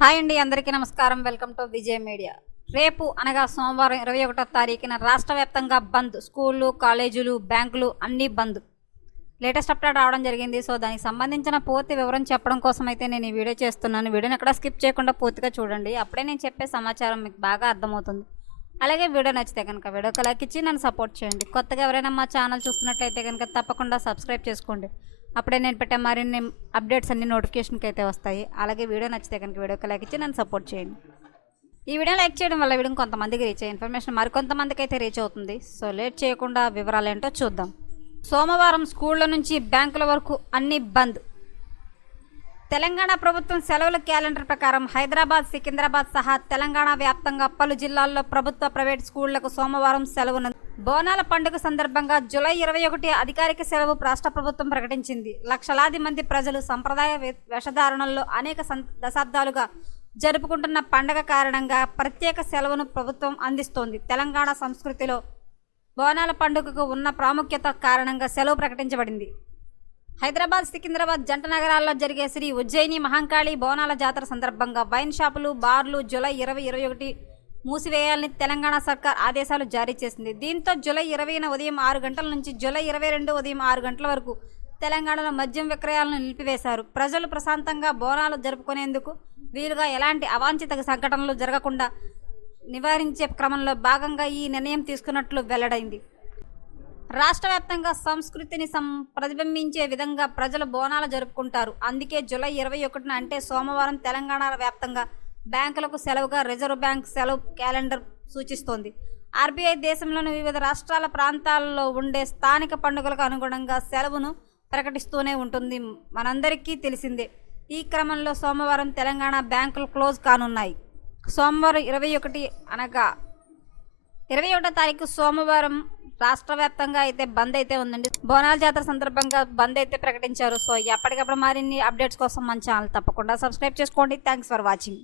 Hi అండి అందరికీ నమస్కారం. Welcome to Vijay media. రేపు అనగా సోమవారం ఇరవై ఒకటో తారీఖున రాష్ట్ర వ్యాప్తంగా బంద్. స్కూళ్ళు కాలేజీలు బ్యాంకులు అన్నీ బంద్. లేటెస్ట్ అప్డేట్ రావడం జరిగింది. సో దానికి సంబంధించిన పూర్తి వివరం చెప్పడం కోసం అయితే నేను ఈ వీడియో చేస్తున్నాను. వీడియోని ఎక్కడ స్కిప్ చేయకుండా పూర్తిగా చూడండి. అప్పుడే నేను చెప్పే సమాచారం మీకు బాగా అర్థమవుతుంది. అలాగే వీడియో నచ్చితే కనుక వీడియోకి లైక్ ఇచ్చి నన్ను సపోర్ట్ చేయండి. కొత్తగా ఎవరైనా మా ఛానల్ చూస్తున్నట్లయితే కనుక తప్పకుండా సబ్స్క్రైబ్ చేసుకోండి. అప్పుడే నేను పెట్టే మరిన్ని అప్డేట్స్ అన్ని నోటిఫికేషన్కి అయితే వస్తాయి. అలాగే వీడియో నచ్చితే కనుక వీడియోకి లైక్ ఇచ్చి నన్ను సపోర్ట్ చేయండి. ఈ వీడియో లైక్ చేయడం వల్ల వీడియో కొంతమందికి రీచ్ అయ్యే ఇన్ఫర్మేషన్ మరికొంతమందికి అయితే రీచ్ అవుతుంది. సో లేట్ చేయకుండా వివరాలు ఏంటో చూద్దాం. సోమవారం స్కూళ్ళ నుంచి బ్యాంకుల వరకు అన్ని బంద్. తెలంగాణ ప్రభుత్వం సెలవుల క్యాలెండర్ ప్రకారం హైదరాబాద్ సికింద్రాబాద్ సహా తెలంగాణ వ్యాప్తంగా పలు జిల్లాల్లో ప్రభుత్వ ప్రైవేట్ స్కూళ్ళకు సోమవారం సెలవును బోనాల పండుగ సందర్భంగా జూలై ఇరవై ఒకటి అధికారిక సెలవు రాష్ట్ర ప్రభుత్వం ప్రకటించింది. లక్షలాది మంది ప్రజలు సంప్రదాయ వేషధారణల్లో అనేక సం- దశాబ్దాలుగా జరుపుకుంటున్న పండగ కారణంగా ప్రత్యేక సెలవును ప్రభుత్వం అందిస్తోంది. తెలంగాణ సంస్కృతిలో బోనాల పండుగకు ఉన్న ప్రాముఖ్యత కారణంగా సెలవు ప్రకటించబడింది. హైదరాబాద్ సికింద్రాబాద్ జంట నగరాల్లో జరిగే శ్రీ ఉజ్జయిని మహంకాళి బోనాల జాతర సందర్భంగా వైన్ షాపులు బార్లు జూలై ఇరవై ఇరవై ఒకటి మూసివేయాలని తెలంగాణ సర్కార్ ఆదేశాలు జారీ చేసింది. దీంతో జూలై ఇరవైన ఉదయం ఆరు గంటల నుంచి జూలై ఇరవై రెండు ఉదయం ఆరు గంటల వరకు తెలంగాణలో మద్యం విక్రయాలను నిలిపివేశారు. ప్రజలు ప్రశాంతంగా బోనాలు జరుపుకునేందుకు వీలుగా ఎలాంటి అవాంఛిత సంఘటనలు జరగకుండా నివారించే క్రమంలో భాగంగా ఈ నిర్ణయం తీసుకున్నట్లు వెల్లడైంది. రాష్ట్ర వ్యాప్తంగా సంస్కృతిని సం ప్రతిబింబించే విధంగా ప్రజలు బోనాలు జరుపుకుంటారు. అందుకే జూలై ఇరవై ఒకటిన అంటే సోమవారం తెలంగాణ వ్యాప్తంగా బ్యాంకులకు సెలవుగా రిజర్వ్ బ్యాంక్ సెలవు క్యాలెండర్ సూచిస్తోంది. ఆర్బీఐ దేశంలోని వివిధ రాష్ట్రాల ప్రాంతాల్లో ఉండే స్థానిక పండుగలకు అనుగుణంగా సెలవును ప్రకటిస్తూనే ఉంటుంది మనందరికీ తెలిసిందే. ఈ క్రమంలో సోమవారం తెలంగాణ బ్యాంకులు క్లోజ్ కానున్నాయి. సోమవారం ఇరవై ఒకటి అనగా ఇరవై ఒకటో తారీఖు సోమవారం రాష్ట్ర వ్యాప్తంగా అయితే బంద్ అయితే ఉందండి. బోనాల జాతర సందర్భంగా బంద్ అయితే ప్రకటించారు. సో ఎప్పటికప్పుడు మరిన్ని అప్డేట్స్ కోసం మన ఛానల్ తప్పకుండా సబ్స్క్రైబ్ చేసుకోండి. Thanks for watching.